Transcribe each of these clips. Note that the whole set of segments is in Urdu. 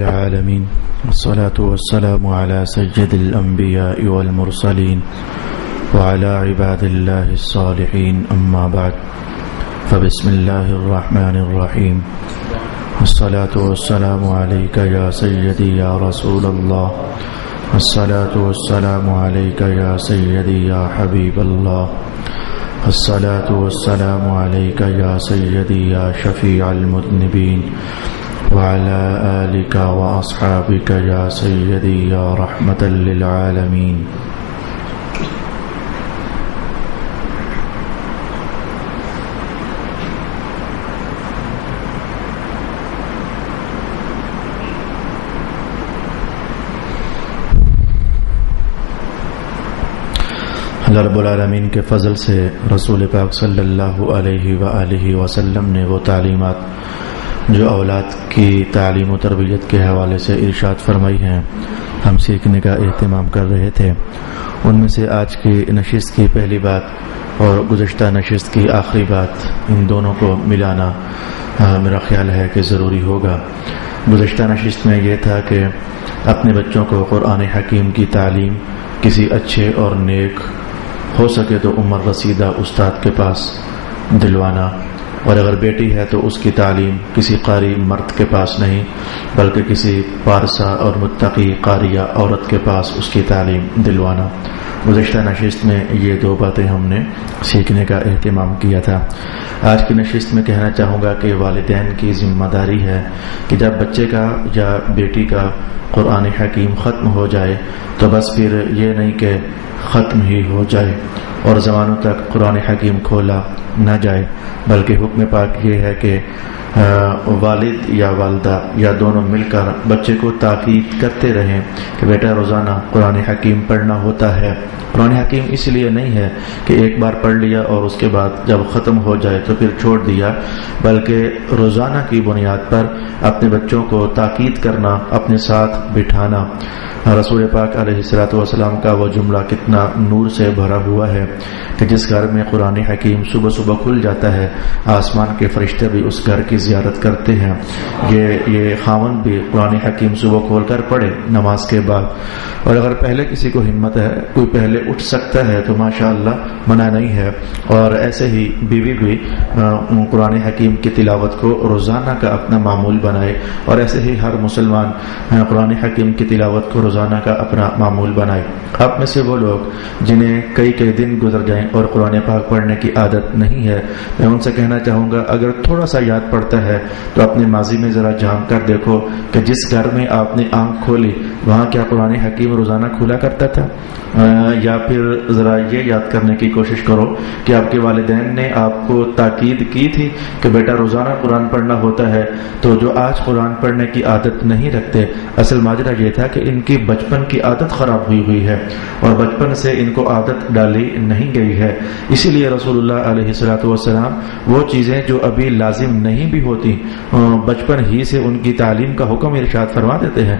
العالمين والصلاة والسلام على سيد الأنبياء والمرسلين وعلى عباد الله الصالحين أما بعد فبسم الله الرحمن الرحيم والصلاة والسلام عليك يا سيدي يا رسول الله والصلاة والسلام عليك يا سيدي يا حبيب الله الصلاة والسلام عليك يا سيدي يا شفيع المذنبين وعلى آلك وأصحابك يا سيدي يا رحمة للعالمين اللہ رب العالمین کے فضل سے رسول پاک صلی اللہ علیہ وآلہ وسلم نے وہ تعلیمات جو اولاد کی تعلیم و تربیت کے حوالے سے ارشاد فرمائی ہیں ہم سیکھنے کا اہتمام کر رہے تھے. ان میں سے آج کی نشست کی پہلی بات اور گزشتہ نشست کی آخری بات ان دونوں کو ملانا میرا خیال ہے کہ ضروری ہوگا. گزشتہ نشست میں یہ تھا کہ اپنے بچوں کو قرآن حکیم کی تعلیم کسی اچھے اور نیک ہو سکے تو عمر رسیدہ استاد کے پاس دلوانا، اور اگر بیٹی ہے تو اس کی تعلیم کسی قاری مرد کے پاس نہیں بلکہ کسی پارسا اور متقی قاریہ عورت کے پاس اس کی تعلیم دلوانا. گزشتہ نشست میں یہ دو باتیں ہم نے سیکھنے کا اہتمام کیا تھا. آج کی نشست میں کہنا چاہوں گا کہ والدین کی ذمہ داری ہے کہ جب بچے کا یا بیٹی کا قرآن حکیم ختم ہو جائے تو بس پھر یہ نہیں کہ ختم ہی ہو جائے اور زمانوں تک قرآن حکیم کھولا نہ جائے، بلکہ حکم پاک یہ ہے کہ والد یا والدہ یا دونوں مل کر بچے کو تاکید کرتے رہیں کہ بیٹا روزانہ قرآن حکیم پڑھنا ہوتا ہے. قرآن حکیم اس لیے نہیں ہے کہ ایک بار پڑھ لیا اور اس کے بعد جب ختم ہو جائے تو پھر چھوڑ دیا، بلکہ روزانہ کی بنیاد پر اپنے بچوں کو تاکید کرنا، اپنے ساتھ بٹھانا. رسول پاک علیہ الصلوۃ والسلام کا وہ جملہ کتنا نور سے بھرا ہوا ہے کہ جس گھر میں قرآن حکیم صبح صبح کھل جاتا ہے آسمان کے فرشتے بھی اس گھر کی زیارت کرتے ہیں. یہ خاوند بھی قرآن حکیم صبح کھول کر پڑھے نماز کے بعد، اور اگر پہلے کسی کو ہمت ہے کوئی پہلے اٹھ سکتا ہے تو ماشاءاللہ منع نہیں ہے. اور ایسے ہی بیوی بھی قرآن حکیم کی تلاوت کو روزانہ کا اپنا معمول بنائے، اور ایسے ہی ہر مسلمان قرآن حکیم کی تلاوت کو روزانہ کا اپنا معمول بنائے. آپ میں سے وہ لوگ جنہیں کئی دن گزر جائیں اور قرآن پاک پڑھنے کی عادت نہیں ہے، میں ان سے کہنا چاہوں گا اگر تھوڑا سا یاد پڑتا ہے تو اپنے ماضی میں ذرا جھانک کر دیکھو کہ جس گھر میں آپ نے آنکھ کھولی وہاں کیا قرآن حکیم روزانہ کھولا کرتا تھا، یا پھر ذرا یہ یاد کرنے کی کوشش کرو کہ آپ کے والدین نے آپ کو تاکید کی تھی کہ بیٹا روزانہ قرآن پڑھنا ہوتا ہے. تو جو آج قرآن پڑھنے کی عادت نہیں رکھتے، اصل ماجرا یہ تھا کہ ان کی بچپن کی عادت خراب ہوئی ہے اور بچپن سے ان کو عادت ڈالی نہیں گئی ہے. اسی لیے رسول اللہ علیہ الصلوۃ والسلام وہ چیزیں جو ابھی لازم نہیں بھی ہوتی بچپن ہی سے ان کی تعلیم کا حکم ارشاد فرما دیتے ہیں.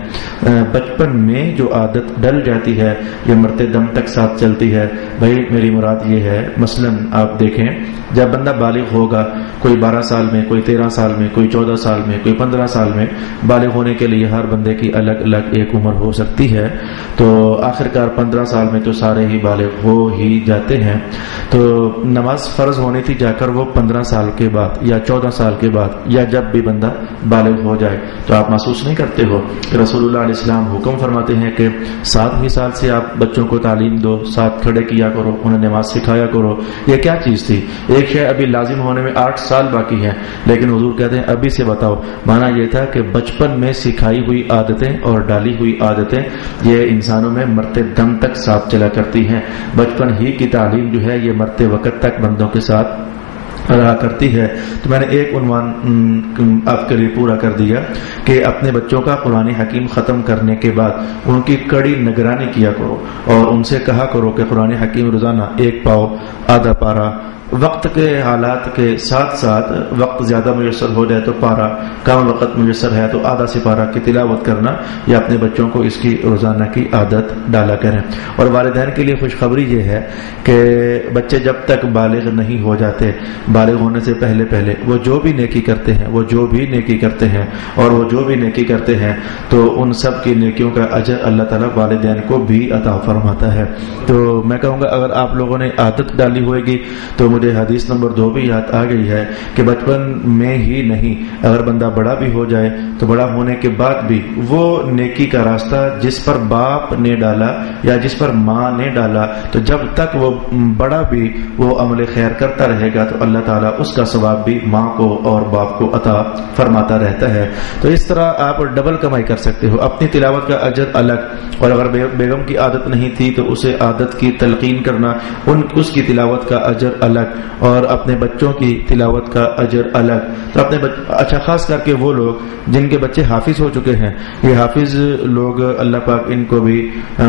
بچپن میں جو عادت ڈل جاتی ہے یہ مرتے دم تک ساتھ چلتی ہے. بھائی میری مراد یہ ہے مثلا آپ دیکھیں جب بندہ بالغ ہوگا، کوئی 12 سال میں، کوئی 13 سال میں، کوئی 14 سال میں، کوئی 15 سال میں، بالغ ہونے کے لیے ہر بندے کی الگ الگ ایک عمر ہو سکتی ہے. تو آخرکار 15 سال میں تو سارے ہی بالغ ہو ہی جاتے ہیں. تو نماز فرض ہونی تھی جا کر وہ 15 سال کے بعد یا 14 سال کے بعد، یا جب بھی بندہ بالغ ہو جائے. تو آپ محسوس نہیں کرتے ہو کہ رسول اللہ علیہ السلام حکم فرماتے ہیں کہ 7 ہی سال سے آپ بچوں کو تعلیم دو، ساتھ کھڑے کیا کرو، انہیں نماز سکھایا کرو. یہ کیا چیز تھی؟ ایک شے ابھی لازم ہونے میں 8 سال باقی ہیں، لیکن حضور کہتے ہیں ابھی سے بتاؤ. مانا یہ تھا کہ بچپن میں سکھائی ہوئی عادتیں اور ڈالی ہوئی عادتیں یہ انسانوں میں مرتے دم تک ساتھ چلا کرتی ہیں. بچپن ہی کی تعلیم جو ہے یہ مرتے وقت تک بندوں کے ساتھ رہا کرتی ہے. تو میں نے ایک عنوان آپ کے لیے پورا کر دیا کہ اپنے بچوں کا قرآن حکیم ختم کرنے کے بعد ان کی کڑی نگرانی کیا کرو اور ان سے کہا کرو کہ قرآن حکیم روزانہ 1 پاؤ، آدھا پارا وقت کے حالات کے ساتھ ساتھ وقت زیادہ میسر ہو جائے تو پارا، کم وقت میسر ہے تو آدھا سپارہ کی تلاوت کرنا، یا اپنے بچوں کو اس کی روزانہ کی عادت ڈالا کریں۔ اور والدین کے لیے خوشخبری یہ ہے کہ بچے جب تک بالغ نہیں ہو جاتے، بالغ ہونے سے پہلے وہ جو بھی نیکی کرتے ہیں اور وہ جو بھی نیکی کرتے ہیں تو ان سب کی نیکیوں کا اجر اللہ تعالیٰ والدین کو بھی عطا فرماتا ہے۔ تو میں کہوں گا اگر آپ لوگوں نے عادت ڈالی ہوئے گی تو مجھے حدیث نمبر 2 بھی یاد آ گئی ہے کہ بچپن میں ہی نہیں، اگر بندہ بڑا بھی ہو جائے تو بڑا ہونے کے بعد بھی وہ نیکی کا راستہ جس پر باپ نے ڈالا یا جس پر ماں نے ڈالا، تو جب تک وہ بڑا بھی وہ عمل خیر کرتا رہے گا تو اللہ تعالیٰ اس کا ثواب بھی ماں کو اور باپ کو عطا فرماتا رہتا ہے۔ تو اس طرح آپ ڈبل کمائی کر سکتے ہو، اپنی تلاوت کا اجر الگ، اور اگر بیگم کی عادت نہیں تھی تو اسے عادت کی تلقین کرنا، اس کی تلاوت کا اجر الگ، اور اپنے بچوں کی تلاوت کا اجر الگ۔ تو اپنے اچھا خاص کر کے وہ لوگ جن کے بچے حافظ ہو چکے ہیں، یہ حافظ لوگ اللہ پاک ان کو بھی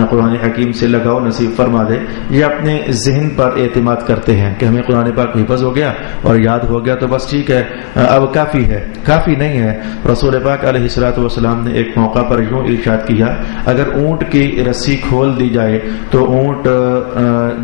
قرآن حکیم سے لگاؤ نصیب فرما دے۔ یہ اپنے ذہن پر اعتماد کرتے ہیں کہ ہمیں قرآن پاک حفظ ہو گیا اور یاد ہو گیا تو بس ٹھیک ہے، اب کافی ہے۔ کافی نہیں ہے۔ رسول پاک علیہ الصلوۃ والسلام نے ایک موقع پر یوں ارشاد کیا، اگر اونٹ کی رسی کھول دی جائے تو اونٹ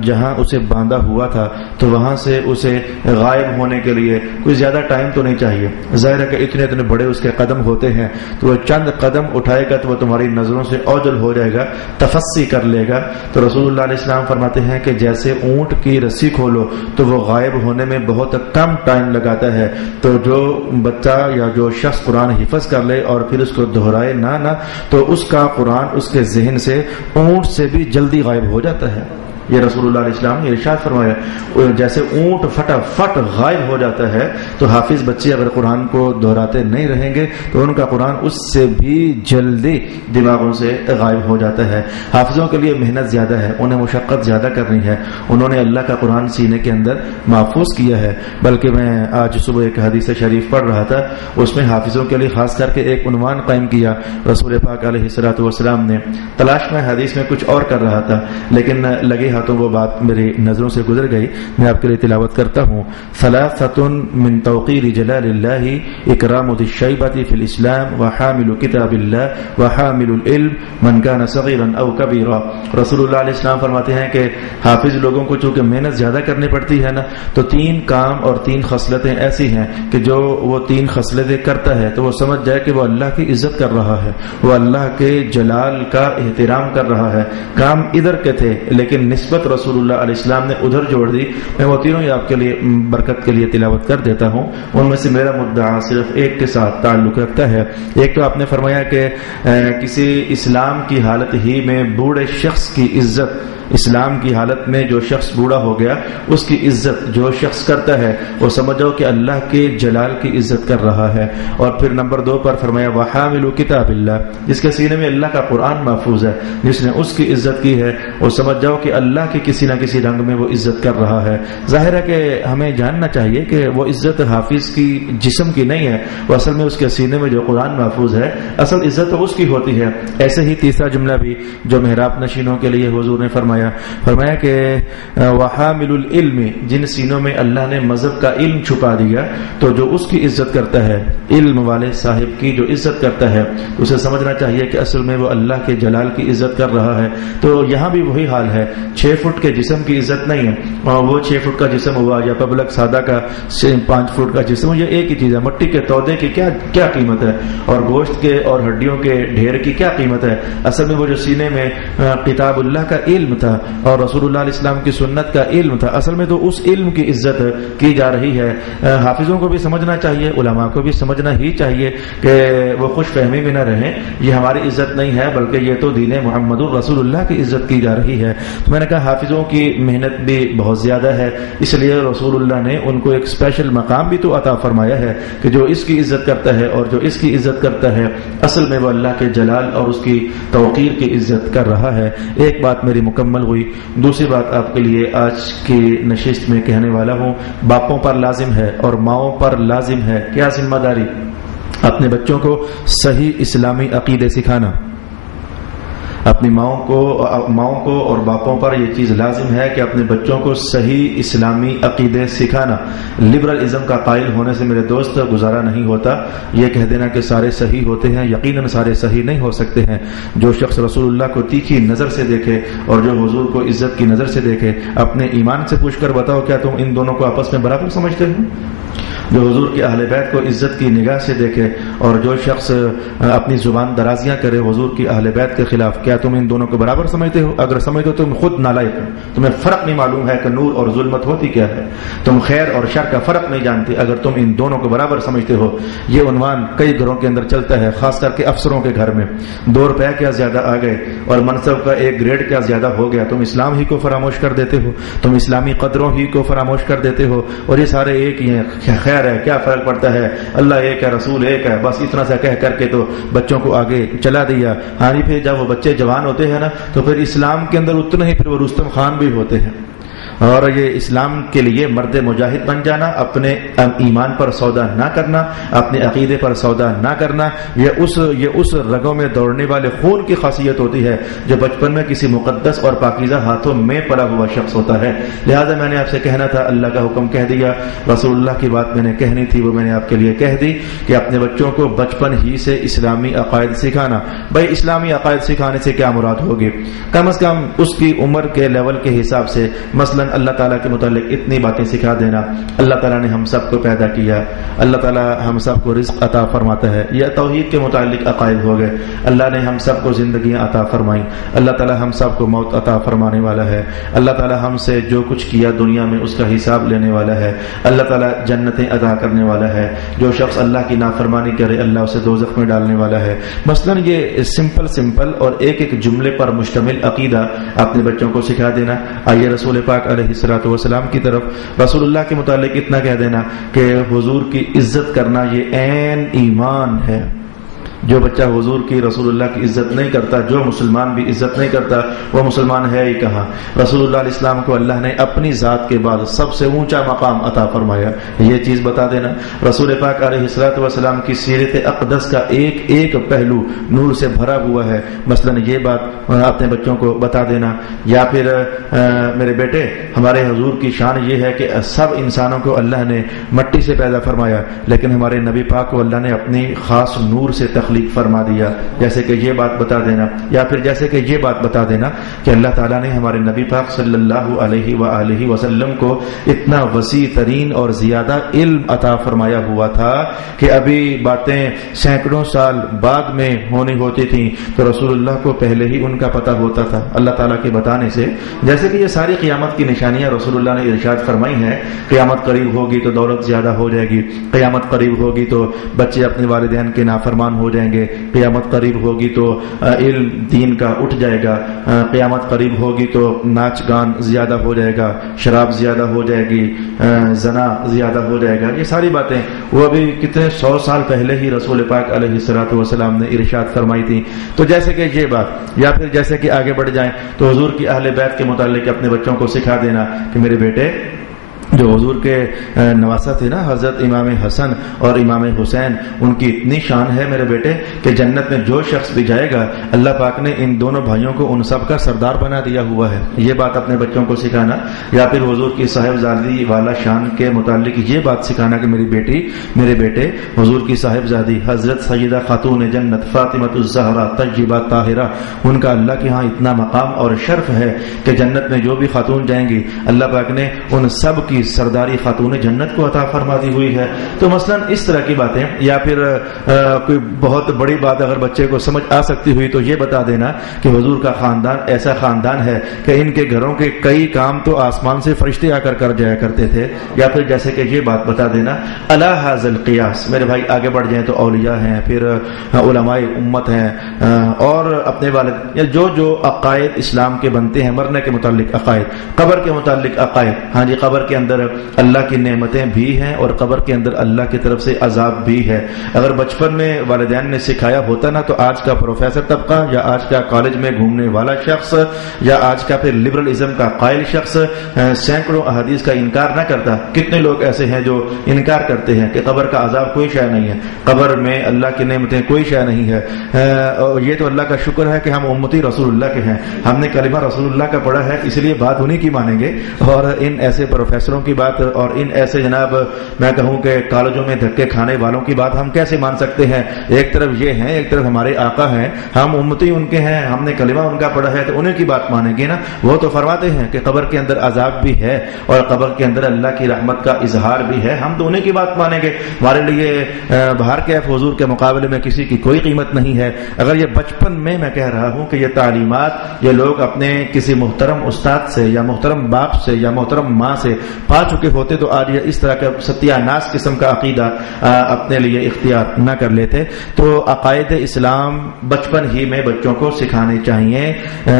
جہاں اسے باندھا ہوا تھا تو وہاں سے اسے غائب ہونے کے لیے کوئی زیادہ ٹائم تو نہیں چاہیے۔ ظاہر ہے کہ اتنے بڑے اس کے قدم ہوتے ہیں تو وہ چند قدم اٹھائے گا تو وہ تمہاری نظروں سے اوجل ہو جائے گا، تفسی کر لے گا۔ تو رسول اللہ علیہ السلام فرماتے ہیں کہ جیسے اونٹ کی رسی کھولو تو وہ غائب ہونے میں بہت کم ٹائم لگاتا ہے، تو جو بچہ یا جو شخص قرآن حفظ کر لے اور پھر اس کو دہرائے نہ تو اس کا قرآن اس کے ذہن سے اونٹ سے بھی جلدی غائب ہو جاتا ہے۔ یہ رسول اللہ علیہ السلام نے ارشاد فرمایا، جیسے اونٹ فٹافٹ غائب ہو جاتا ہے تو حافظ بچے اگر قرآن کو دہراتے نہیں رہیں گے تو ان کا قرآن اس سے بھی جلدی دماغوں سے غائب ہو جاتا ہے۔ حافظوں کے لیے محنت زیادہ ہے، انہیں مشقت زیادہ کرنی ہے، انہوں نے اللہ کا قرآن سینے کے اندر محفوظ کیا ہے۔ بلکہ میں آج صبح ایک حدیث شریف پڑھ رہا تھا، اس میں حافظوں کے لیے خاص کر کے ایک عنوان قائم کیا رسول پاک علیہ الصلوۃ والسلام نے۔ تلاش میں حدیث میں کچھ اور کر رہا تھا لیکن لگے تو وہ بات میری نظروں سے گزر گئی، میں آپ کے لیے تلاوت کرتا ہوں۔ ثلاثۃ من توقیر جلال اللہ اکرام ذی الشیبۃ فی الاسلام وحامل کتاب اللہ وحامل العلم من کان صغیرا او کبیرا۔ رسول اللہ علیہ السلام فرماتے ہیں کہ حافظ لوگوں کو چونکہ محنت زیادہ کرنی پڑتی ہے نا، تو 3 کام اور 3 خصلتیں ایسی ہیں کہ جو وہ 3 خصلتیں کرتا ہے تو وہ سمجھ جائے کہ وہ اللہ کی عزت کر رہا ہے، وہ اللہ کے جلال کا احترام کر رہا ہے۔ کام ادھر کے تھے لیکن نسبت رسول اللہ علیہ السلام نے ادھر جوڑ دی۔ میں وہ تینوں ہی آپ کے لیے برکت کے لیے تلاوت کر دیتا ہوں، ان میں سے میرا مدعا صرف ایک کے ساتھ تعلق رکھتا ہے۔ ایک تو آپ نے فرمایا کہ کسی اسلام کی حالت ہی میں بوڑھے شخص کی عزت، اسلام کی حالت میں جو شخص بوڑھا ہو گیا اس کی عزت جو شخص کرتا ہے وہ سمجھو کہ اللہ کے جلال کی عزت کر رہا ہے۔ اور پھر نمبر 2 پر فرمایا وحامل کتاب اللہ، جس کے سینے میں اللہ کا قرآن محفوظ ہے، جس نے اس کی عزت کی ہے وہ سمجھ جاؤ کہ اللہ کی کسی نہ کسی رنگ میں وہ عزت کر رہا ہے۔ ظاہر ہے کہ ہمیں جاننا چاہیے کہ وہ عزت حافظ کی جسم کی نہیں ہے، وہ اصل میں اس کے سینے میں جو قرآن محفوظ ہے اصل عزت تو اس کی ہوتی ہے۔ ایسے ہی تیسرا جملہ بھی جو محراب نشینوں کے لیے حضور نے فرمایا کہ وحامل العلم، جن سینوں میں اللہ نے مذہب کا علم چھپا دیا تو جو اس کی عزت کرتا ہے، علم والے صاحب کی جو عزت کرتا ہے، اسے سمجھنا چاہیے کہ اصل میں وہ اللہ کے جلال کی عزت کر رہا ہے۔ تو یہاں بھی وہی حال ہے، 6 فٹ کے جسم کی عزت نہیں ہے، اور وہ 6 فٹ کا جسم ہوا یا پبلک سادہ کا 5 فٹ کا جسم، یہ ایک ہی چیز ہے۔ مٹی کے تودے کی کیا قیمت ہے اور گوشت کے اور ہڈیوں کے ڈھیر کی کیا قیمت ہے؟ اصل میں وہ جو سینے میں کتاب اللہ کا علم تھا اور رسول اللہ علیہ السلام کی سنت کا علم تھا، اصل میں تو اس علم کی عزت کی جا رہی ہے۔ حافظوں کو بھی سمجھنا چاہیے، علماء کو بھی سمجھنا ہی چاہیے کہ وہ خوش فہمی میں نہ رہیں، یہ ہماری عزت نہیں ہے بلکہ یہ تو دین محمد الرسول اللہ کی عزت کی جا رہی ہے۔ تو میں نے کہا حافظوں کی محنت بھی بہت زیادہ ہے، اس لیے رسول اللہ نے ان کو ایک اسپیشل مقام بھی تو عطا فرمایا ہے کہ جو اس کی عزت کرتا ہے اور جو اس کی عزت کرتا ہے اصل میں وہ اللہ کے جلال اور اس کی توقیر کی عزت کر رہا ہے۔ ایک بات میری مکمل ہوئی۔ دوسری بات آپ کے لیے آج کی نشست میں کہنے والا ہوں، باپوں پر لازم ہے اور ماؤں پر لازم ہے کیا ذمہ داری؟ اپنے بچوں کو صحیح اسلامی عقیدے سکھانا، اپنی ماؤں کو اور باپوں پر یہ چیز لازم ہے کہ اپنے بچوں کو صحیح اسلامی عقیدے سکھانا. لبرلزم کا قائل ہونے سے میرے دوست گزارا نہیں ہوتا. یہ کہہ دینا کہ سارے صحیح ہوتے ہیں، یقیناً سارے صحیح نہیں ہو سکتے ہیں. جو شخص رسول اللہ کو تیکھی نظر سے دیکھے اور جو حضور کو عزت کی نظر سے دیکھے، اپنے ایمان سے پوچھ کر بتاؤ کیا تم ان دونوں کو آپس میں برابر سمجھتے ہو؟ جو حضور کے اہل بیت کو عزت کی نگاہ سے دیکھے اور جو شخص اپنی زبان درازیاں کرے حضور کی اہل بیت کے خلاف، کیا تم ان دونوں کو برابر سمجھتے ہو؟ اگر سمجھتے ہو تم خود نالائق ہو. تمہیں فرق نہیں معلوم ہے کہ نور اور ظلمت ہوتی کیا ہے. تم خیر اور شر کا فرق نہیں جانتے. اگر تم ان دونوں کو برابر سمجھتے ہو، یہ عنوان کئی گھروں کے اندر چلتا ہے، خاص کر کے افسروں کے گھر میں. 2 روپے کیا زیادہ آ گئے اور منصب کا 1 گریڈ کیا زیادہ ہو گیا، تم اسلام ہی کو فراموش کر دیتے ہو، تم اسلامی قدروں ہی کو فراموش کر دیتے ہو. اور یہ سارے ایک ہی ہیں، خیر ہے، کیا فرق پڑتا ہے، اللہ ایک ہے، رسول ایک ہے، بس اتنا سا کہہ کر کے تو بچوں کو آگے چلا دیا. ہاں جی، پھر جب وہ بچے جوان ہوتے ہیں نا تو پھر اسلام کے اندر اتنے ہی پھر وہ رستم خان بھی ہوتے ہیں. اور یہ اسلام کے لیے مرد مجاہد بن جانا، اپنے ایمان پر سودا نہ کرنا، اپنے عقیدے پر سودا نہ کرنا، یہ اس رگوں میں دوڑنے والے خون کی خاصیت ہوتی ہے جو بچپن میں کسی مقدس اور پاکیزہ ہاتھوں میں پلا ہوا شخص ہوتا ہے. لہذا میں نے آپ سے کہنا تھا، اللہ کا حکم کہہ دیا، رسول اللہ کی بات میں نے کہنی تھی وہ میں نے آپ کے لیے کہہ دی کہ اپنے بچوں کو بچپن ہی سے اسلامی عقائد سکھانا. بھائی اسلامی عقائد سکھانے سے کیا مراد ہوگی؟ کم از کم اس کی عمر کے لیول کے حساب سے مثلا اللہ تعالیٰ کے متعلق اتنی باتیں سکھا دینا. اللہ تعالیٰ نے ہم سب کو پیدا کیا، اللہ تعالیٰ ہم سب کو رزق عطا فرماتا ہے، یہ توحید کے متعلق عقائد ہو گئے. اللہ نے ہم سب کو زندگیاں عطا فرمائی، اللہ تعالیٰ ہم سب کو موت عطا فرمانے والا ہے، اللہ تعالیٰ ہم سے جو کچھ کیا دنیا میں اس کا حساب لینے والا ہے، اللہ تعالیٰ جنتیں عطا کرنے والا ہے. جو شخص اللہ کی نافرمانی کرے اللہ اسے دوزخ میں ڈالنے والا ہے. مثلا یہ سمپل اور ایک جملے پر مشتمل عقیدہ اپنے بچوں کو سکھا دینا. آئیے رسول پاک علیہ والسلام کی طرف رسول اللہ کے متعلق اتنا کہہ دینا کہ حضور کی عزت کرنا یہ عین ایمان ہے. جو بچہ حضور کی رسول اللہ کی عزت نہیں کرتا، جو مسلمان بھی عزت نہیں کرتا، وہ مسلمان ہے ہی کہاں. رسول اللہ علیہ السلام کو اللہ نے اپنی ذات کے بعد سب سے اونچا مقام عطا فرمایا، یہ چیز بتا دینا. رسول پاک علیہ الصلوۃ والسلام کی سیرت اقدس کا ایک پہلو نور سے بھرا ہوا ہے، مثلا یہ بات اپنے بچوں کو بتا دینا. یا پھر میرے بیٹے، ہمارے حضور کی شان یہ ہے کہ سب انسانوں کو اللہ نے مٹی سے پیدا فرمایا، لیکن ہمارے نبی پاک کو اللہ نے اپنی خاص نور سے تخلیق فرما دیا. جیسے کہ یہ بات بتا دینا. یا پھر جیسے کہ یہ بات بتا دینا کہ اللہ تعالیٰ نے ہمارے نبی پاک صلی اللہ علیہ وآلہ وسلم کو اتنا وسیع ترین اور زیادہ علم عطا فرمایا ہوا تھا کہ ابھی باتیں سینکڑوں سال بعد میں ہونی ہوتی تھیں تو رسول اللہ کو پہلے ہی ان کا پتہ ہوتا تھا اللہ تعالیٰ کے بتانے سے. جیسے کہ یہ ساری قیامت کی نشانیاں رسول اللہ نے ارشاد فرمائی ہیں. قیامت قریب ہوگی تو دولت زیادہ ہو جائے گی، قیامت قریب ہوگی تو بچے اپنے والدین کے نافرمان ہو جائیں گے، قیامت قریب ہوگی تو علم دین کا اٹھ جائے گا، قیامت قریب ہوگی تو ناچ گان زیادہ ہو جائے گا، شراب زیادہ ہو جائے گی، زنا زیادہ ہو جائے گا. یہ ساری باتیں وہ ابھی کتنے 100 سال پہلے ہی رسول پاک علیہ الصلوۃ والسلام نے ارشاد فرمائی تھی. تو جیسے کہ یہ بات، یا پھر جیسے کہ آگے بڑھ جائیں تو حضور کی اہل بیت کے متعلق اپنے بچوں کو سکھا دینا کہ میرے بیٹے، جو حضور کے نواسہ تھے نا حضرت امام حسن اور امام حسین، ان کی اتنی شان ہے میرے بیٹے کہ جنت میں جو شخص بھی جائے گا اللہ پاک نے ان دونوں بھائیوں کو ان سب کا سردار بنا دیا ہوا ہے. یہ بات اپنے بچوں کو سکھانا. یا پھر حضور کی صاحبزادی والا شان کے متعلق یہ بات سکھانا کہ میری بیٹی، میرے بیٹے، حضور کی صاحبزادی حضرت سیدہ خاتون جنت فاطمہ الزہرا طیبہ طاہرہ، ان کا اللہ کے ہاں اتنا مقام اور شرف ہے کہ جنت میں جو بھی خاتون جائیں گی اللہ پاک نے ان سب کی سرداری خاتون جنت کو عطا فرما دی ہوئی ہے. تو مثلا اس طرح کی باتیں. یا پھر کوئی بہت بڑی بات اگر بچے کو سمجھ آ سکتی ہوئی تو یہ بتا دینا کہ حضور کا خاندان ایسا خاندان ہے کہ ان کے گھروں کے کئی کام تو آسمان سے فرشتے آ کر جایا کرتے تھے. یا پھر جیسے کہ یہ بات بتا دینا الا ھذا القیاس. میرے بھائی آگے بڑھ جائیں تو اولیاء ہیں، پھر علماء امت ہیں، اور اپنے والد، یا جو عقائد اسلام کے بنتے ہیں، مرنے کے متعلق عقائد، قبر کے متعلق عقائد. ہاں جی، قبر کے اندر اللہ کی نعمتیں بھی ہیں اور قبر کے اندر اللہ کی طرف سے عذاب بھی ہے. اگر بچپن میں والدین نے سکھایا ہوتا نا تو آج کا پروفیسر طبقہ یا آج کا کالج میں گھومنے والا شخص یا آج کا پھر لبرلزم کا قائل شخص سینکڑوں احادیث کا انکار نہ کرتا. کتنے لوگ ایسے ہیں جو انکار کرتے ہیں کہ قبر کا عذاب کوئی شے نہیں ہے, قبر میں اللہ کی نعمتیں کوئی شے نہیں ہے. یہ تو اللہ کا شکر ہے کہ ہم امتی رسول اللہ کے ہیں, ہم نے کلمہ رسول اللہ کا پڑھا ہے, اس لیے بات انہیں کی مانیں گے. اور ان ایسے پروفیسروں کی بات اور ان ایسے جناب میں کہوں کہ کالجوں میں دھکے کھانے والوں کی بات ہم کیسے مان سکتے ہیں؟ ایک طرف یہ ہیں, ایک طرف ہمارے آقا ہیں, ہم امتی ان کے ہیں, ہم نے کلمہ ان کا پڑھا ہے تو انہیں کی بات مانیں گے نا. وہ تو فرماتے ہیں کہ قبر کے اندر عذاب بھی ہے اور قبر کے اندر اللہ کی رحمت کا اظہار بھی ہے, ہم تو انہیں کی بات مانیں گے. ہمارے لیے باہر کے حضور کے مقابلے میں کسی کی کوئی قیمت نہیں ہے. اگر یہ بچپن میں کہہ رہا ہوں کہ یہ تعلیمات یہ لوگ اپنے کسی محترم استاد سے یا محترم باپ سے یا محترم ماں سے پا چکے ہوتے تو آج یہ اس طرح کا ستیہ ناس قسم کا عقیدہ اپنے لیے اختیار نہ کر لیتے. تو عقائد اسلام بچپن ہی میں بچوں کو سکھانے چاہیے,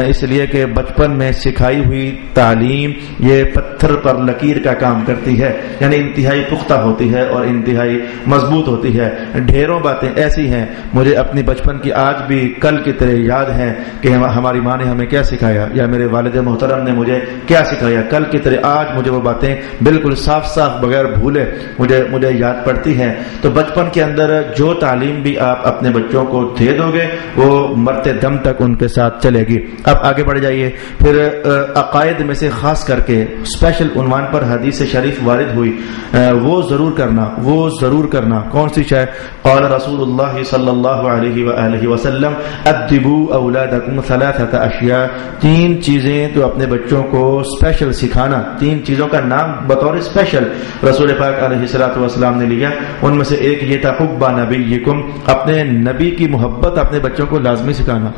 اس لیے کہ بچپن میں سکھائی ہوئی تعلیم یہ پتھر پر لکیر کا کام کرتی ہے, یعنی انتہائی پختہ ہوتی ہے اور انتہائی مضبوط ہوتی ہے. ڈھیروں باتیں ایسی ہیں مجھے اپنی بچپن کی آج بھی کل کی طرح یاد ہیں کہ ہماری ماں نے ہمیں کیا سکھایا یا میرے والد محترم نے مجھے کیا سکھایا, کل کی طرح آج مجھے وہ باتیں بالکل صاف صاف بغیر بھولے مجھے یاد پڑتی ہیں. تو بچپن کے اندر جو تعلیم بھی آپ اپنے بچوں کو دے دو گے وہ مرتے دم تک ان کے ساتھ چلے گی. اب آگے بڑھ جائیے. پھر عقائد میں سے خاص کر کے اسپیشل عنوان پر حدیث شریف وارد ہوئی, وہ ضرور کرنا. کون سی شے؟ قال رسول اللہ صلی اللہ علیہ وآلہ وسلم ادبوا اولادکم ثلاثۃ اشیاء. تین چیزیں تو اپنے بچوں کو اسپیشل سکھانا, تین چیزوں کا نام بطور اسپیشل رسول پاک علیہ الصلوۃ والسلام نے لیا. ان میں سے ایک یہ تھا حب نبیکم, اپنے نبی کی محبت اپنے بچوں کو لازمی سکھانا,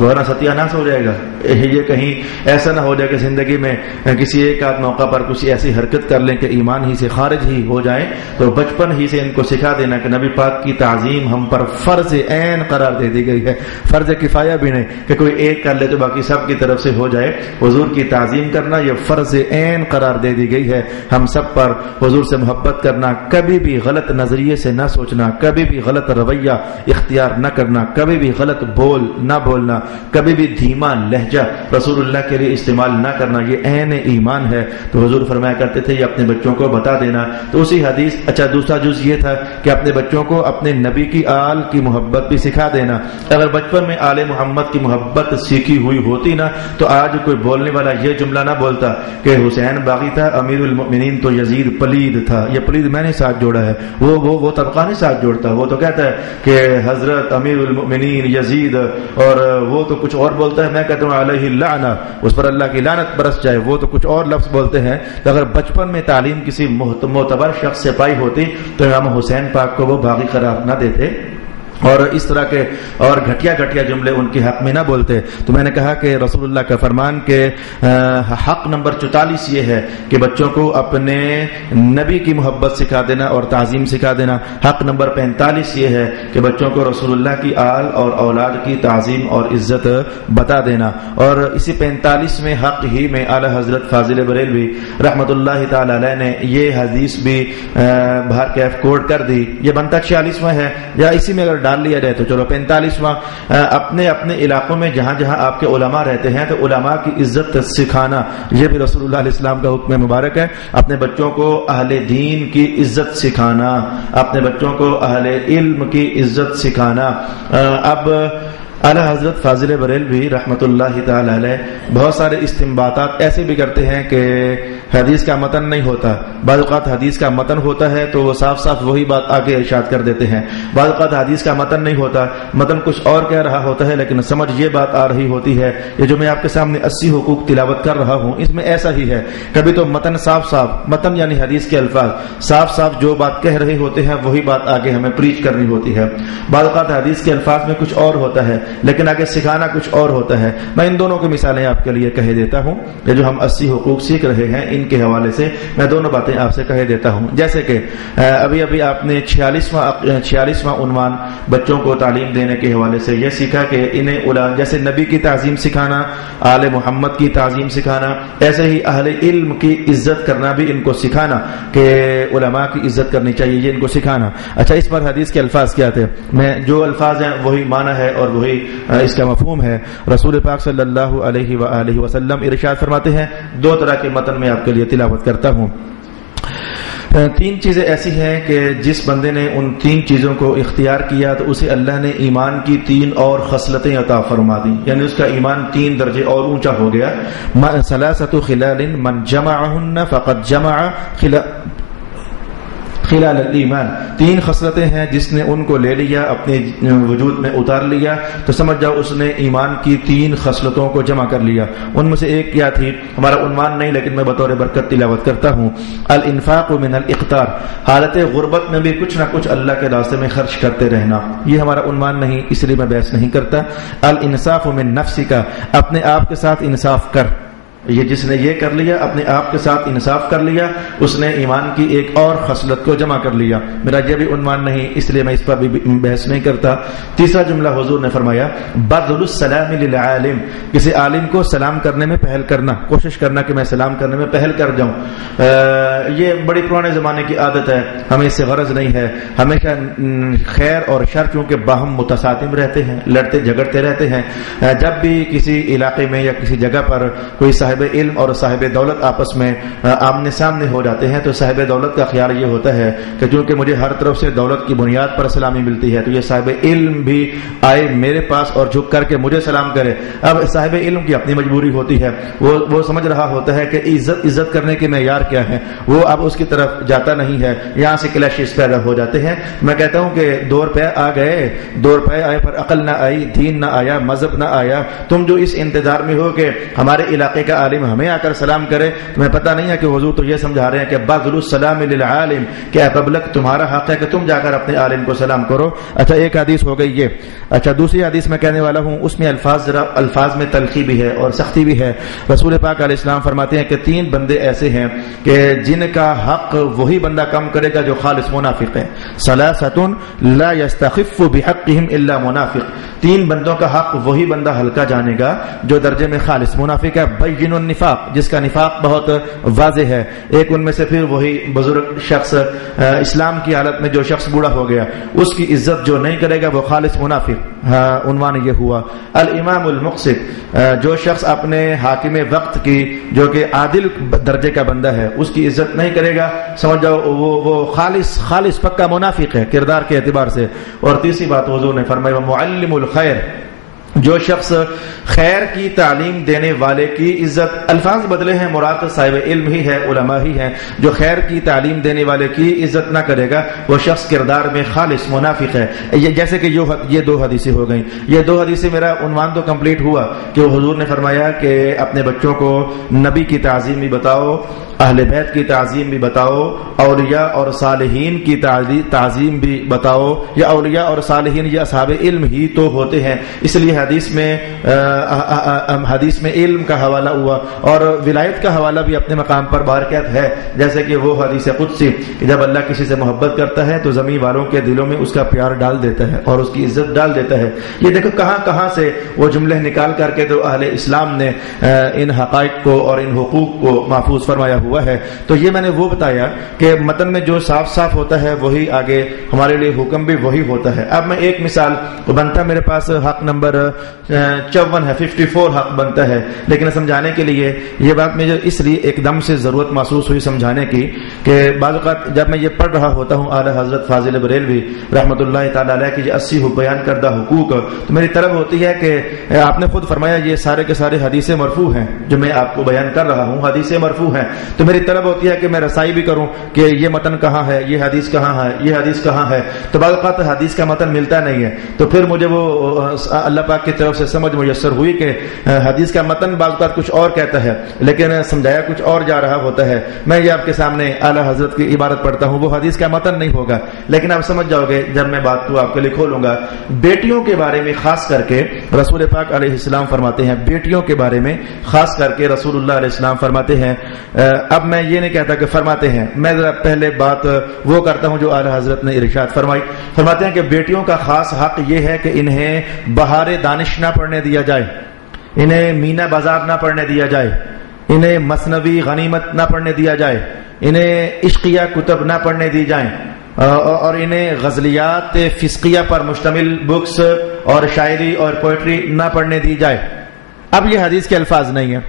ورنہ ستیہ ناس ہو جائے گا. یہ کہیں ایسا نہ ہو جائے کہ زندگی میں کسی ایک آدھ موقع پر کچھ ایسی حرکت کر لیں کہ ایمان ہی سے خارج ہی ہو جائیں. تو بچپن ہی سے ان کو سکھا دینا کہ نبی پاک کی تعظیم ہم پر فرض عین قرار دے دی گئی ہے, فرض کفایہ بھی نہیں کہ کوئی ایک کر لے تو باقی سب کی طرف سے ہو جائے. حضور کی تعظیم کرنا یہ فرض عین قرار دے دی گئی ہے ہم سب پر. حضور سے محبت کرنا, کبھی بھی غلط نظریے سے نہ سوچنا, کبھی بھی غلط رویہ اختیار نہ کرنا, کبھی بھی غلط بول نہ بولنا, کبھی بھی دھیما لہجہ رسول اللہ کے لیے استعمال نہ کرنا, یہ عین ایمان ہے. تو حضور فرمایا کرتے تھے یہ اپنے بچوں کو بتا دینا. تو اسی حدیث اچھا دوسرا جز یہ تھا کہ اپنے بچوں کو اپنے نبی کی آل کی محبت بھی سکھا دینا. اگر بچپن میں آل محمد کی محبت سیکھی ہوئی ہوتی نا تو آج کوئی بولنے والا یہ جملہ نہ بولتا کہ حسین باغی تھا, امیر المؤمنین تو یزید پلید تھا. یہ پلید میں نے ساتھ جوڑا ہے, وہ طبقہ نہیں ساتھ جوڑتا. وہ تو کہتا ہے کہ حضرت امیر المؤمنین یزید, اور وہ تو کچھ اور بولتا ہے. میں کہتا ہوں علیہ اللعنہ, اس پر اللہ کی لعنت برس جائے. وہ تو کچھ اور لفظ بولتے ہیں. تو اگر بچپن میں تعلیم کسی معتبر شخص سے پائی ہوتی تو امام حسین پاک کو وہ باغی قرار نہ دیتے اور اس طرح کے اور گھٹیا جملے ان کے حق میں نہ بولتے. تو میں نے کہا کہ رسول اللہ کا فرمان کہ حق نمبر 44 یہ ہے کہ بچوں کو اپنے نبی کی محبت سکھا دینا اور تعظیم سکھا دینا. حق نمبر 45 یہ ہے کہ بچوں کو رسول اللہ کی آل اور اولاد کی تعظیم اور عزت بتا دینا. اور اسی 45 حق ہی میں اعلی حضرت فاضل بریلوی رحمت اللہ تعالی علیہ نے یہ حدیث بھی باہر کیف کوڈ کر دی. یہ بنتا 46واں ہے, یا اسی میں اگر ڈال لیا جائے تو چلو 45واں. اپنے علاقوں میں جہاں جہاں آپ کے علماء رہتے ہیں تو علماء کی عزت سکھانا, یہ بھی رسول اللہ علیہ السلام کا حکم مبارک ہے. اپنے بچوں کو اہل دین کی عزت سکھانا, اپنے بچوں کو اہل علم کی عزت سکھانا. اب اعلی حضرت فاضل بریلوی رحمت اللہ تعالی علیہ بہت سارے استنباطات ایسے بھی کرتے ہیں کہ حدیث کا متن نہیں ہوتا. بعض اوقات حدیث کا متن ہوتا ہے تو وہ صاف صاف وہی بات آگے ارشاد کر دیتے ہیں. بعض اوقات حدیث کا متن نہیں ہوتا, متن کچھ اور کہہ رہا ہوتا ہے لیکن سمجھ یہ بات آ رہی ہوتی ہے. یہ جو میں آپ کے سامنے 80 حقوق تلاوت کر رہا ہوں اس میں ایسا ہی ہے. کبھی تو متن صاف متن یعنی حدیث کے الفاظ صاف جو بات کہہ رہے ہوتے ہیں وہی بات آگے ہمیں پریچ کرنی ہوتی ہے. بعض اوقات حدیث کے الفاظ میں کچھ اور ہوتا ہے لیکن آگے سکھانا کچھ اور ہوتا ہے. میں ان دونوں کی مثالیں آپ کے لیے کہہ دیتا ہوں. یہ جو ہم 80 حقوق سیکھ رہے ہیں ان کے حوالے سے میں دونوں باتیں آپ سے کہہ دیتا ہوں. جیسے کہ ابھی آپ نے 46واں عنوان بچوں کو تعلیم دینے کے حوالے سے یہ سیکھا کہ انہیں جیسے نبی کی تعظیم سکھانا، آل محمد کی تعظیم سکھانا، ایسے ہی اہل علم کی عزت کرنا بھی ان کو سکھانا کہ علماء کی عزت کرنی چاہیے، یہ ان کو سکھانا۔ اچھا، اس پر حدیث کے الفاظ کیا تھے؟ میں جو الفاظ ہیں وہی معنی ہے اور وہی اس کا مفہوم ہے۔ رسول پاک صلی اللہ علیہ وآلہ وسلم ارشاد فرماتے ہیں، دو طرح کے متن میں آپ کے لیے تلاوت کرتا ہوں۔ تین چیزیں ایسی ہیں کہ جس بندے نے ان تین چیزوں کو اختیار کیا تو اسے اللہ نے ایمان کی تین اور خصلتیں عطا فرما دی، یعنی اس کا ایمان تین درجے اور اونچا ہو گیا۔ ثلاثۃ خلال من جمعہن فقد جمع خلال الایمان، تین خصلتیں ہیں جس نے ان کو لے لیا، اپنے وجود میں اتار لیا تو سمجھ جاؤ اس نے ایمان کی تین خصلتوں کو جمع کر لیا۔ ان میں سے ایک کیا تھی؟ ہمارا عنوان نہیں لیکن میں بطور برکت تلاوت کرتا ہوں، الانفاق من الاقتار، حالت غربت میں بھی کچھ نہ کچھ اللہ کے راستے میں خرچ کرتے رہنا۔ یہ ہمارا عنوان نہیں، اس لیے میں بحث نہیں کرتا۔ الانصاف من نفسک، اپنے آپ کے ساتھ انصاف کر، یہ جس نے یہ کر لیا، اپنے آپ کے ساتھ انصاف کر لیا، اس نے ایمان کی ایک اور خصلت کو جمع کر لیا۔ میرا یہ بھی عنوان نہیں، اس لیے میں اس پر بھی بحث نہیں کرتا۔ تیسرا جملہ حضور نے فرمایا، بذل السلام للعالم، کسی عالم کو سلام کرنے میں پہل کرنا، کوشش کرنا کہ میں سلام کرنے میں پہل کر جاؤں۔ یہ بڑی پرانے زمانے کی عادت ہے، ہمیں اس سے غرض نہیں ہے۔ ہمیشہ خیر اور شر چونکہ باہم متصادم رہتے ہیں، لڑتے جھگڑتے رہتے ہیں، جب بھی کسی علاقے میں یا کسی جگہ پر کوئی صاحب علم اور صاحب دولت آپس میں آمنے سامنے ہو جاتے ہیں تو صاحب دولت کا خیال یہ ہوتا ہے کہ چونکہ مجھے ہر طرف سے دولت کی بنیاد پر سلامی ملتی ہے تو یہ صاحب علم بھی آئے میرے پاس اور جھک کر کے مجھے سلام کرے۔ اب صاحب علم کی اپنی مجبوری ہوتی ہے، وہ سمجھ رہا ہوتا ہے کہ عزت کرنے کے معیار کیا ہے، وہ اب اس کی طرف جاتا نہیں ہے، یہاں سے کلیشز پیدا ہو جاتے ہیں۔ میں کہتا ہوں کہ 2 روپے آ گئے، 2 روپے آئے پر عقل نہ آئی، دین نہ آیا، مذہب نہ آیا، تم جو اس انتظار میں ہو کہ ہمارے علاقے کا عالم ہمیں آ کر سلام کرے، تمہیں پتہ نہیں ہے کہ حضور تو یہ سمجھا رہے ہیں کہ بذل السلام للعالم، کہ اے پبلک تمہارا حق ہے کہ تم جا کر اپنے عالم کو سلام کرو۔ اچھا، ایک حدیث ہو گئی یہ۔ اچھا، دوسری حدیث میں کہنے والا ہوں، اس میں الفاظ میں تلخی بھی ہے اور سختی بھی ہے۔ رسول پاک علیہ السلام فرماتے ہیں کہ 3 بندے ایسے ہیں کہ جن کا حق وہی بندہ کم کرے گا جو خالص منافق ہے۔ ثلاثۃ لا يستخف بحقهم الا منافق، 3 بندوں کا حق وہی بندہ ہلکا جانے گا جو درجے میں خالص منافق ہے۔ بین النفاق، جس کا نفاق بہت واضح ہے۔ ایک ان میں سے پھر وہی بزرگ شخص، اسلام کی حالت میں جو شخص بوڑھا ہو گیا، اس کی عزت جو نہیں کرے گا وہ خالص منافق۔ عنوان یہ ہوا۔ الامام المقسط، جو شخص اپنے حاکم وقت کی جو کہ عادل درجے کا بندہ ہے اس کی عزت نہیں کرے گا، سمجھ جاؤ وہ خالص پکا منافق ہے کردار کے اعتبار سے۔ اور تیسری بات حضور نے فرمایا، معلم الخیر، جو شخص خیر کی تعلیم دینے والے کی عزت، الفاظ بدلے ہیں، مراد صاحب علم ہی ہے، علماء ہی ہیں، جو خیر کی تعلیم دینے والے کی عزت نہ کرے گا وہ شخص کردار میں خالص منافق ہے۔ یہ جیسے کہ یہ 2 حدیثیں ہو گئیں، یہ 2 حدیثیں، میرا عنوان تو کمپلیٹ ہوا کہ حضور نے فرمایا کہ اپنے بچوں کو نبی کی تعظیم بھی بتاؤ، اہل بیت کی تعظیم بھی بتاؤ، اولیاء اور صالحین کی تعظیم بھی بتاؤ، یا اولیاء اور صالحین یا اصحاب علم ہی تو ہوتے ہیں۔ اس لیے حدیث میں علم کا حوالہ ہوا اور ولایت کا حوالہ بھی اپنے مقام پر بارکت ہے، جیسے کہ وہ حدیث قدسی کہ جب اللہ کسی سے محبت کرتا ہے تو زمین والوں کے دلوں میں اس کا پیار ڈال دیتا ہے اور اس کی عزت ڈال دیتا ہے۔ یہ دیکھو کہاں سے وہ جملے نکال کر کے تو اہل اسلام نے ان حقائق کو اور ان حقوق کو محفوظ فرمایا ہوا ہے۔ تو یہ میں نے وہ بتایا کہ متن میں جو صاف ہوتا ہے وہی آگے ہمارے لیے حکم بھی وہی ہوتا ہے۔ اب میں ایک مثال بنتا میرے پاس حق نمبر 54 ہے، 54 حق بنتا ہے، لیکن سمجھانے کے لیے یہ بات مجھے اس لیے ایک دم سے ضرورت محسوس ہوئی سمجھانے کی کہ بعض اوقات جب میں یہ پڑھ رہا ہوتا ہوں اعلیٰ حضرت فاضل بریلوی رحمۃ اللہ تعالی علیہ کی 80 بیان کردہ حقوق، تو میری طلب ہوتی ہے کہ آپ نے خود فرمایا یہ سارے کے سارے حدیثیں مرفوع ہیں، جو میں آپ کو بیان کر رہا ہوں حدیثیں مرفوع ہیں، تو میری طلب ہوتی ہے کہ میں رسائی بھی کروں کہ یہ متن کہاں ہے، یہ حدیث کہاں ہے، یہ حدیث کہاں ہے۔ تو بعض اوقات حدیث کا متن ملتا نہیں ہے، تو پھر مجھے وہ اللہ پاک کی طرف سے سمجھ میسر ہوئی کہ حدیث کا متن بعض اوقات کچھ اور کہتا ہے لیکن سمجھایا کچھ اور جا رہا ہوتا ہے۔ میں یہ آپ کے سامنے اعلیٰ حضرت کی عبارت پڑھتا ہوں، وہ حدیث کا متن نہیں ہوگا لیکن آپ سمجھ جاؤ گے جب میں بات کو آپ کے لیے کھولوں گا۔ بیٹیوں کے بارے میں خاص کر کے رسول پاک علیہ السلام فرماتے ہیں، بیٹیوں کے بارے میں خاص کر کے رسول اللہ علیہ السلام فرماتے ہیں اب میں یہ نہیں کہتا کہ فرماتے ہیں، میں ذرا پہلے بات وہ کرتا ہوں جو اعلی حضرت نے ارشاد فرمائی. فرماتے ہیں کہ بیٹیوں کا خاص حق یہ ہے کہ انہیں بہار دانش نہ پڑھنے دیا جائے، انہیں مینا بازار نہ پڑھنے دیا جائے، انہیں مثنوی غنیمت نہ پڑھنے دیا جائے، انہیں عشقیہ کتب نہ پڑھنے دی جائیں، اور انہیں غزلیات فسقیہ پر مشتمل بکس اور شاعری اور پوئٹری نہ پڑھنے دی جائے. اب یہ حدیث کے الفاظ نہیں ہیں،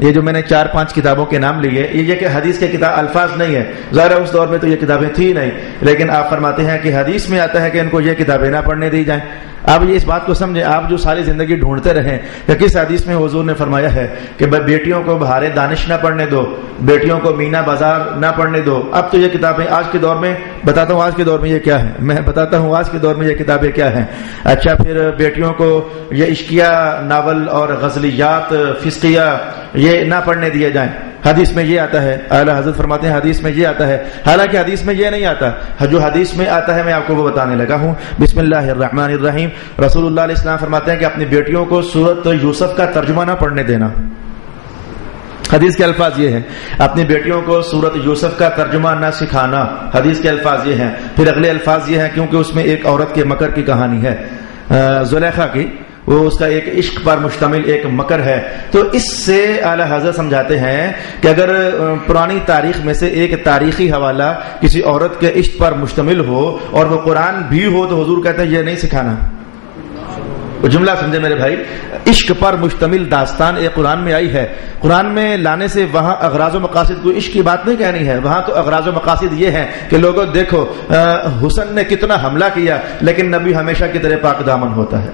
یہ جو میں نے 4-5 کتابوں کے نام لیے یہ کہ حدیث کے کتاب الفاظ نہیں ہے. ظاہر ہے اس دور میں تو یہ کتابیں تھی نہیں، لیکن آپ فرماتے ہیں کہ حدیث میں آتا ہے کہ ان کو یہ کتابیں نہ پڑھنے دی جائیں. آپ یہ اس بات کو سمجھیں، آپ جو ساری زندگی ڈھونڈتے رہیں کہ کس حدیث میں حضور نے فرمایا ہے کہ بیٹیوں کو بہار دانش نہ پڑھنے دو، بیٹیوں کو مینا بازار نہ پڑھنے دو. اب تو یہ کتابیں آج کے دور میں بتاتا ہوں، آج کے دور میں یہ کیا ہے، میں بتاتا ہوں آج کے دور میں یہ کتابیں کیا ہیں. اچھا، پھر بیٹیوں کو یہ عشقیہ ناول اور غزلیات فسقیہ یہ نہ پڑھنے دیے جائیں. حدیث میں یہ آتا ہے، اعلیٰ حضرت فرماتے ہیں حدیث میں یہ آتا ہے، حالانکہ حدیث میں یہ نہیں آتا. جو حدیث میں آتا ہے میں آپ کو وہ بتانے لگا ہوں. بسم اللہ الرحمن الرحیم. رسول اللہ علیہ السلام فرماتے ہیں کہ اپنی بیٹیوں کو سورۃ یوسف کا ترجمہ نہ پڑھنے دینا. حدیث کے الفاظ یہ ہیں، اپنی بیٹیوں کو سورۃ یوسف کا ترجمہ نہ سکھانا. حدیث کے الفاظ یہ ہیں. پھر اگلے الفاظ یہ ہیں، کیونکہ اس میں ایک عورت کے مکر کی کہانی ہے، زلیخا کی، وہ اس کا ایک عشق پر مشتمل ایک مکر ہے. تو اس سے اعلیٰ حضرت سمجھاتے ہیں کہ اگر پرانی تاریخ میں سے ایک تاریخی حوالہ کسی عورت کے عشق پر مشتمل ہو اور وہ قرآن بھی ہو تو حضور کہتے ہیں یہ نہیں سکھانا. وہ جملہ سمجھے میرے بھائی، عشق پر مشتمل داستان ایک قرآن میں آئی ہے. قرآن میں لانے سے وہاں اغراض و مقاصد کو عشق کی بات نہیں کہنی ہے. وہاں تو اغراض و مقاصد یہ ہیں کہ لوگوں دیکھو حسن نے کتنا حملہ کیا لیکن نبی ہمیشہ کی طرح پاک دامن ہوتا ہے.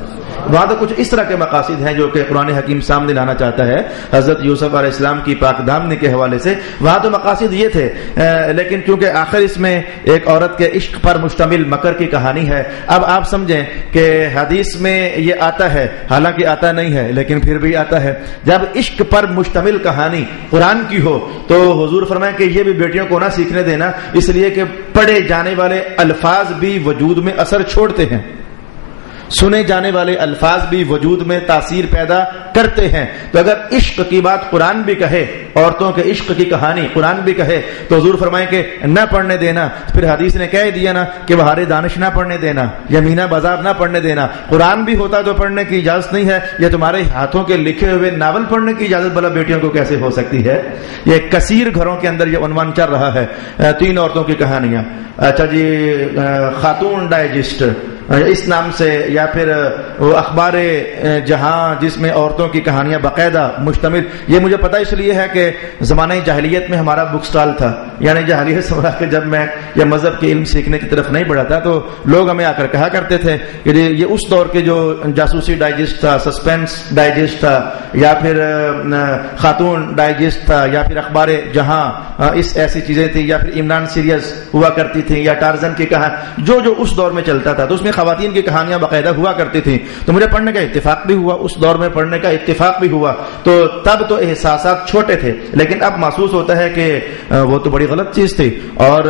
وہاں تو کچھ اس طرح کے مقاصد ہیں جو کہ قرآن حکیم سامنے لانا چاہتا ہے حضرت یوسف علیہ السلام کی پاک دامنی کے حوالے سے. وہاں تو مقاصد یہ تھے، لیکن کیونکہ آخر اس میں ایک عورت کے عشق پر مشتمل مکر کی کہانی ہے. اب آپ سمجھیں کہ حدیث میں یہ آتا ہے، حالانکہ آتا نہیں ہے لیکن پھر بھی آتا ہے. جب عشق پر مشتمل کہانی قرآن کی ہو تو حضور فرمائیں کہ یہ بھی بیٹیوں کو نہ سیکھنے دینا، اس لیے کہ پڑھے جانے والے الفاظ بھی وجود میں اثر چھوڑتے ہیں، سنے جانے والے الفاظ بھی وجود میں تاثیر پیدا کرتے ہیں. تو اگر عشق کی بات قرآن بھی کہے، عورتوں کے عشق کی کہانی قرآن بھی کہے تو حضور فرمائیں کہ نہ پڑھنے دینا. پھر حدیث نے کہہ دیا نا کہ بہار دانش نہ پڑھنے دینا یا مینا بازار نہ پڑھنے دینا. قرآن بھی ہوتا تو پڑھنے کی اجازت نہیں ہے، یا تمہارے ہاتھوں کے لکھے ہوئے ناول پڑھنے کی اجازت بلا بیٹیوں کو کیسے ہو سکتی ہے؟ یہ کثیر گھروں کے اندر یہ عنوان چل رہا ہے، 3 عورتوں کی کہانیاں. اچھا جی، خاتون ڈائجسٹ اس نام سے، یا پھر وہ اخبار جہاں جس میں عورتوں کی کہانیاں باقاعدہ مشتمل. یہ مجھے پتا اس لیے ہے کہ زمانہ جاہلیت میں ہمارا بک سٹال تھا، یعنی جاہلیت سمجھا کہ جب میں یہ مذہب کے علم سیکھنے کی طرف نہیں بڑھا تھا تو لوگ ہمیں آ کر کہا کرتے تھے کہ یہ اس دور کے جو جاسوسی ڈائجسٹ تھا، سسپینس ڈائجسٹ تھا، یا پھر خاتون ڈائجسٹ تھا، یا پھر اخبار جہاں، اس ایسی چیزیں تھی، یا پھر عمران سیریز ہوا کرتی تھی، یا ٹارزن کی کہانی، جو اس دور میں چلتا تھا تو اس میں خواتین کی کہانیاں باقاعدہ ہوا کرتی تھیں. تو مجھے پڑھنے کا اتفاق بھی ہوا، اس دور میں پڑھنے کا اتفاق بھی ہوا. تو تب تو احساسات چھوٹے تھے، لیکن اب محسوس ہوتا ہے کہ وہ تو بڑی غلط چیز تھی، اور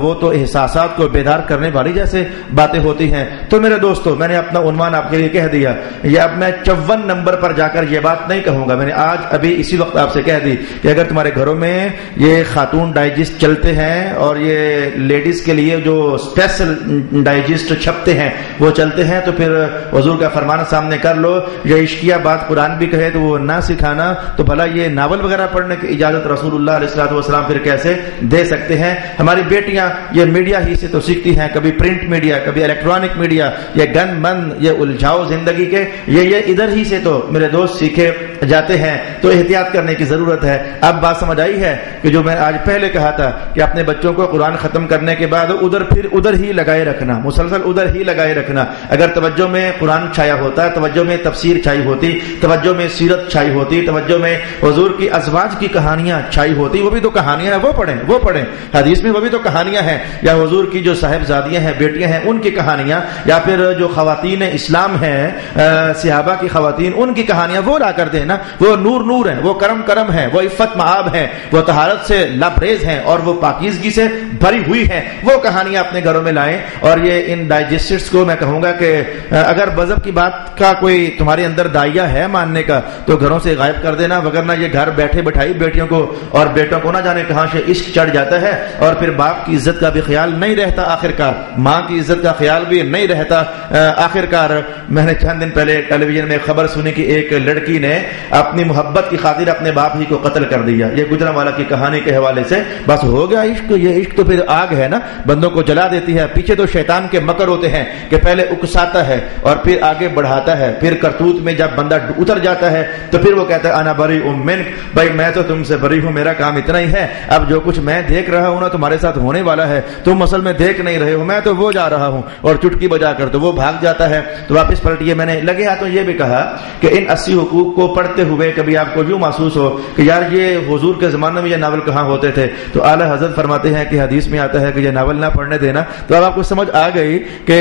وہ تو احساسات کو بیدار کرنے والی جیسے باتیں ہوتی ہیں. تو میرے دوستو، میں نے اپنا عنوان آپ کے لیے کہہ دیا. یہ اب میں 54 نمبر پر جا کر یہ بات نہیں کہوں گا. میں نے آج ابھی اسی وقت آپ سے کہہ دی کہ اگر تمہارے گھروں میں یہ خاتون ڈائجسٹ چلتے ہیں اور یہ لیڈیز کے لیے جو اسپیشل ڈائجسٹ چھپتے ہیں وہ چلتے ہیں تو پھر حضور کا فرمان سامنے کر لو. یہ عشقیہ بات قرآن بھی کہے تو وہ نہ سکھانا، تو بھلا یہ ناول وغیرہ پڑھنے کی اجازت رسول اللہ علیہ الصلوۃ والسلام پھر کیسے دے سکتے ہیں؟ ہماری بیٹیاں یہ میڈیا ہی سے تو سیکھتی ہیں، کبھی پرنٹ میڈیا، کبھی الیکٹرانک میڈیا، یہ گن من، یہ الجھاؤ زندگی کے، یہ ادھر ہی سے تو میرے دوست سیکھے جاتے ہیں. تو احتیاط کرنے کی ضرورت ہے. اب بات سمجھ آئی ہے کہ جو میں آج پہلے کہا تھا کہ اپنے بچوں کو قرآن ختم کرنے کے بعد ادھر ہی لگائے رکھنا، مسلسل ادھر ہی لگائے رکھنا. اگر توجہ میں قرآن چھایا ہوتا، توجہ میں تفسیر چھائی ہوتی، توجہ میں سیرت چھائی ہوتی، توجہ میں حضور کی ازواج کی کہانیاں چھائی ہوتی، وہ بھی تو کہانیاں ہیں، وہ پڑھیں حدیث میں، وہ بھی تو کہانیاں ہیں. یا حضور کی جو صاحبزادیاں ہیں، بیٹیاں ہیں، ان کی کہانیاں، یا پھر جو خواتین اسلام ہیں، صحابہ کی خواتین، ان کی کہانیاں وہ لا کر دینا. وہ نور ہیں، وہ کرم ہیں، وہ عفت معاب ہیں، وہ طہارت سے لبریز ہیں اور وہ پاکیزگی سے بھری ہوئی ہیں. وہ کہانیاں اپنے گھروں میں لائیں. اور یہ ان ڈائجسٹس کو میں کہوں گا کہ اگر مذہب کی بات کا کوئی تمہارے اندر دائیا ہے ماننے کا تو گھروں سے غائب کر دینا، وگرنہ یہ گھر بیٹھے بٹھائی بیٹیوں کو اور بیٹوں کو نہ جانے کہاں سے عشق چڑھ جاتا ہے، اور پھر باپ کی عزت کا بھی خیال نہیں رہتا، آخرکار ماں کی عزت کا خیال بھی نہیں رہتا۔ آخرکار میں نے چند دن پہلے ٹیلی ویژن میں خبر سنی کہ ایک لڑکی نے اپنی محبت کی خاطر اپنے باپ ہی کو قتل کر دیا۔ یہ گجرانوالہ کی کہانی کے حوالے سے بس ہو گیا عشق، یہ عشق تو پھر آگ ہے نا، بندوں کو جلا دیتی ہے۔ پیچھے تو شیطان کے مکر ہوتے ہیں کہ پہلے اکساتا ہے اور پھر آگے بڑھاتا ہے، پھر کرتوت میں جب بندہ اتر جاتا ہے تو پھر وہ کہتا ہے انا بریء منک، بھائی میں تو تم سے بری ہوں، میرا کام اتنا ہی ہے، اب جو کچھ میں دیکھ رہا ہوں نا تمہارے ساتھ ہونے والا ہے، تم اصل میں دیکھ نہیں رہے ہو، میں تو وہ جا رہا ہوں، اور چٹکی بجا کر تو وہ بھاگ جاتا ہے۔ تو واپس پلٹیے، میں نے لگے ہاتھوں یہ بھی کہا کہ ان 80 حقوق کو پڑھتے ہوئے کبھی آپ کو یوں محسوس ہو کہ یار یہ حضور کے زمانے میں یہ ناول کہاں ہوتے تھے، تو اعلی حضرت فرماتے ہیں کہ حدیث میں آتا ہے کہ یہ ناول نہ پڑھنے دینا، تو اب آپ کو سمجھ آ گئی کہ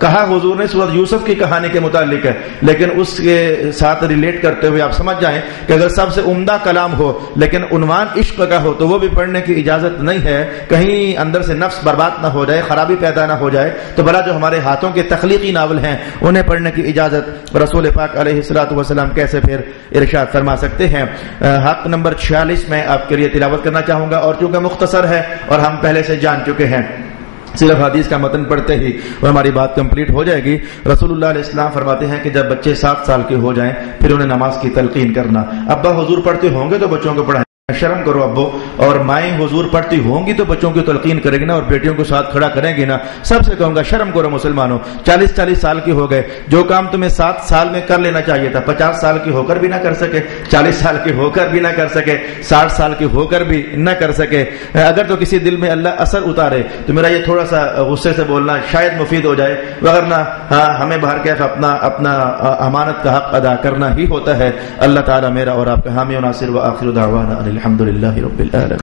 کہا حضور نے سورۃ یوسف کی کہانی کے متعلق ہے، لیکن اس کے ساتھ ریلیٹ کرتے ہوئے آپ سمجھ جائیں کہ اگر سب سے عمدہ کلام ہو لیکن عنوان عشق کا ہو تو وہ بھی پڑھنے کی اجازت نہیں ہے، کہیں اندر سے نفس برباد نہ ہو جائے، خرابی پیدا نہ ہو جائے، تو بھلا جو ہمارے ہاتھوں کے تخلیقی ناول ہیں انہیں پڑھنے کی اجازت رسول پاک علیہ الصلوۃ والسلام کیسے پھر ارشاد فرما سکتے ہیں۔ حق نمبر 46 میں آپ کے لیے تلاوت کرنا چاہوں گا، اور چونکہ مختصر ہے اور ہم پہلے سے جان چکے ہیں، صرف حدیث کا متن پڑھتے ہی وہ ہماری بات کمپلیٹ ہو جائے گی۔ رسول اللہ علیہ السلام فرماتے ہیں کہ جب بچے 7 سال کے ہو جائیں پھر انہیں نماز کی تلقین کرنا۔ ابا حضور پڑھتے ہوں گے تو بچوں کو پڑھائیں، شرم کرو ابو، اور مائیں حضور پڑھتی ہوں گی تو بچوں کی تلقین کرے گی نا، اور بیٹیوں کو ساتھ کھڑا کریں گی نا۔ سب سے کہوں گا شرم کرو مسلمانوں، 40 سال کے ہو گئے، جو کام تمہیں 7 سال میں کر لینا چاہیے تھا 50 سال کے ہو کر بھی نہ کر سکے، 40 سال کے ہو کر بھی نہ کر سکے، 60 سال کے ہو کر بھی نہ کر سکے۔ اگر تو کسی دل میں اللہ اثر اتارے تو میرا یہ تھوڑا سا غصے سے بولنا شاید مفید ہو جائے، وگرنہ ہمیں باہر کیف اپنا امانت کا حق ادا کرنا ہی ہوتا ہے۔ اللہ تعالیٰ میرا اور آپ کا حامی و ناصر، و آخر دعوانا الحمد للہ رب العالمین۔